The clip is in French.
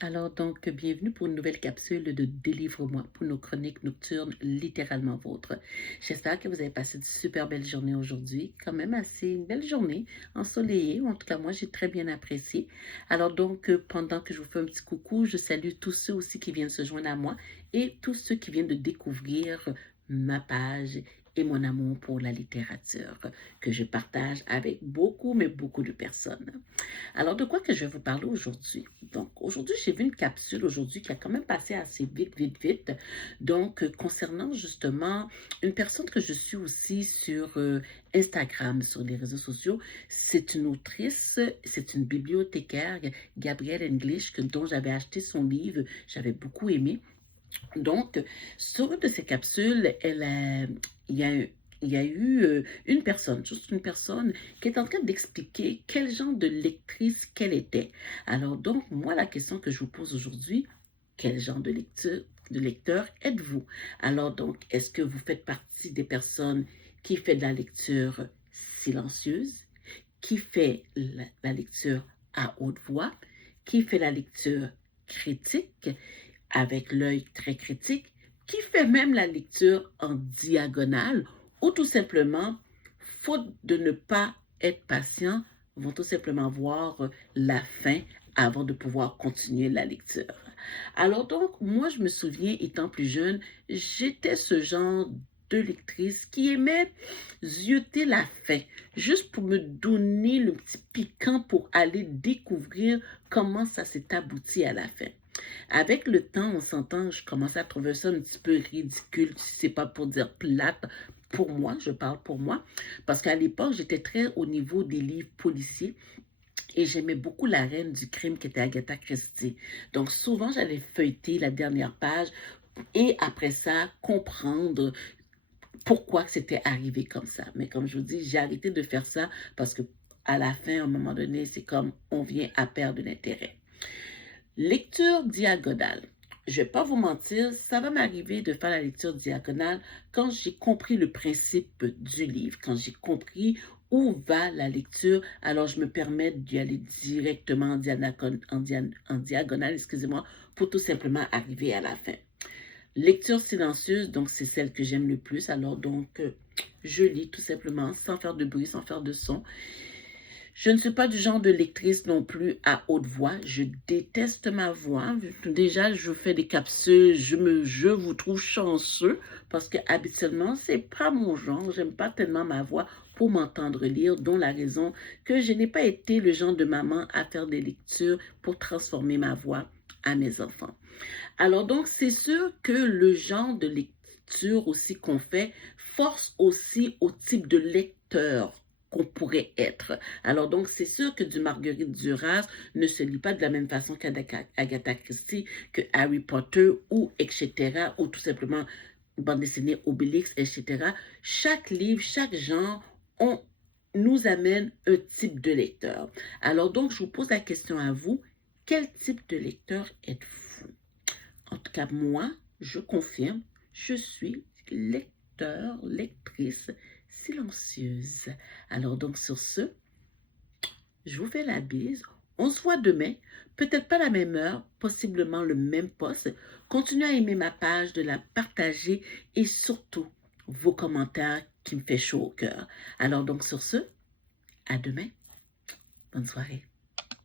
Alors donc, bienvenue pour une nouvelle capsule de Délivre-moi pour nos chroniques nocturnes littéralement vôtres. J'espère que vous avez passé de super belles journées aujourd'hui, quand même assez une belle journée, ensoleillée, en tout cas moi j'ai très bien apprécié. Alors donc, pendant que je vous fais un petit coucou, je salue tous ceux aussi qui viennent se joindre à moi et tous ceux qui viennent de découvrir ma page et mon amour pour la littérature que je partage avec beaucoup, mais beaucoup de personnes. Alors, de quoi que je vais vous parler aujourd'hui? Donc, aujourd'hui, j'ai vu une capsule aujourd'hui qui a quand même passé assez vite, vite, vite. Donc, concernant justement une personne que je suis aussi sur Instagram, sur les réseaux sociaux, c'est une autrice, c'est une bibliothécaire, Gabrielle English, dont j'avais acheté son livre, j'avais beaucoup aimé. Donc, sur une de ces capsules, il y a, il y a eu une personne, juste une personne, qui est en train d'expliquer quel genre de lectrice qu'elle était. Alors donc, moi, la question que je vous pose aujourd'hui, quel genre de lecteur êtes-vous? Alors donc, est-ce que vous faites partie des personnes qui fait de la lecture silencieuse, qui fait la lecture à haute voix, qui fait la lecture critique, avec l'œil très critique, qui fait même la lecture en diagonale ou tout simplement, faute de ne pas être patient, vont tout simplement voir la fin avant de pouvoir continuer la lecture. Alors donc, moi, je me souviens, étant plus jeune, j'étais ce genre de lectrice qui aimait zioter la fin, juste pour me donner le petit piquant pour aller découvrir comment ça s'est abouti à la fin. Avec le temps, on s'entend, je commençais à trouver ça un petit peu ridicule, si c'est pas pour dire plate, pour moi, je parle pour moi, parce qu'à l'époque, j'étais très au niveau des livres policiers et j'aimais beaucoup la reine du crime qui était Agatha Christie. Donc souvent, j'allais feuilleter la dernière page et après ça, comprendre pourquoi c'était arrivé comme ça. Mais comme je vous dis, j'ai arrêté de faire ça parce que à la fin, à un moment donné, c'est comme on vient à perdre de l'intérêt. Lecture diagonale. Je ne vais pas vous mentir, ça va m'arriver de faire la lecture diagonale quand j'ai compris le principe du livre, quand j'ai compris où va la lecture, alors je me permets d'y aller directement en diagonale, excusez-moi, pour tout simplement arriver à la fin. Lecture silencieuse, donc c'est celle que j'aime le plus, alors donc je lis tout simplement sans faire de bruit, sans faire de son. Je ne suis pas du genre de lectrice non plus à haute voix. Je déteste ma voix. Déjà, je fais des capsules. Je vous trouve chanceux parce que habituellement, c'est pas mon genre. J'aime pas tellement ma voix pour m'entendre lire, dont la raison que je n'ai pas été le genre de maman à faire des lectures pour transformer ma voix à mes enfants. Alors donc, c'est sûr que le genre de lecture aussi qu'on fait force aussi au type de lecteur qu'on pourrait être. Alors donc, c'est sûr que du Marguerite Duras ne se lit pas de la même façon qu'Agatha Christie, que Harry Potter ou etc. ou tout simplement bande dessinée Obélix, etc. Chaque livre, chaque genre, on nous amène un type de lecteur. Alors donc, je vous pose la question à vous, quel type de lecteur êtes-vous? En tout cas, moi, je confirme, je suis lecteur, lectrice silencieuse. Alors donc sur ce, je vous fais la bise. On se voit demain, peut-être pas la même heure, possiblement le même poste. Continuez à aimer ma page, de la partager et surtout vos commentaires qui me fait chaud au cœur. Alors donc sur ce, à demain. Bonne soirée.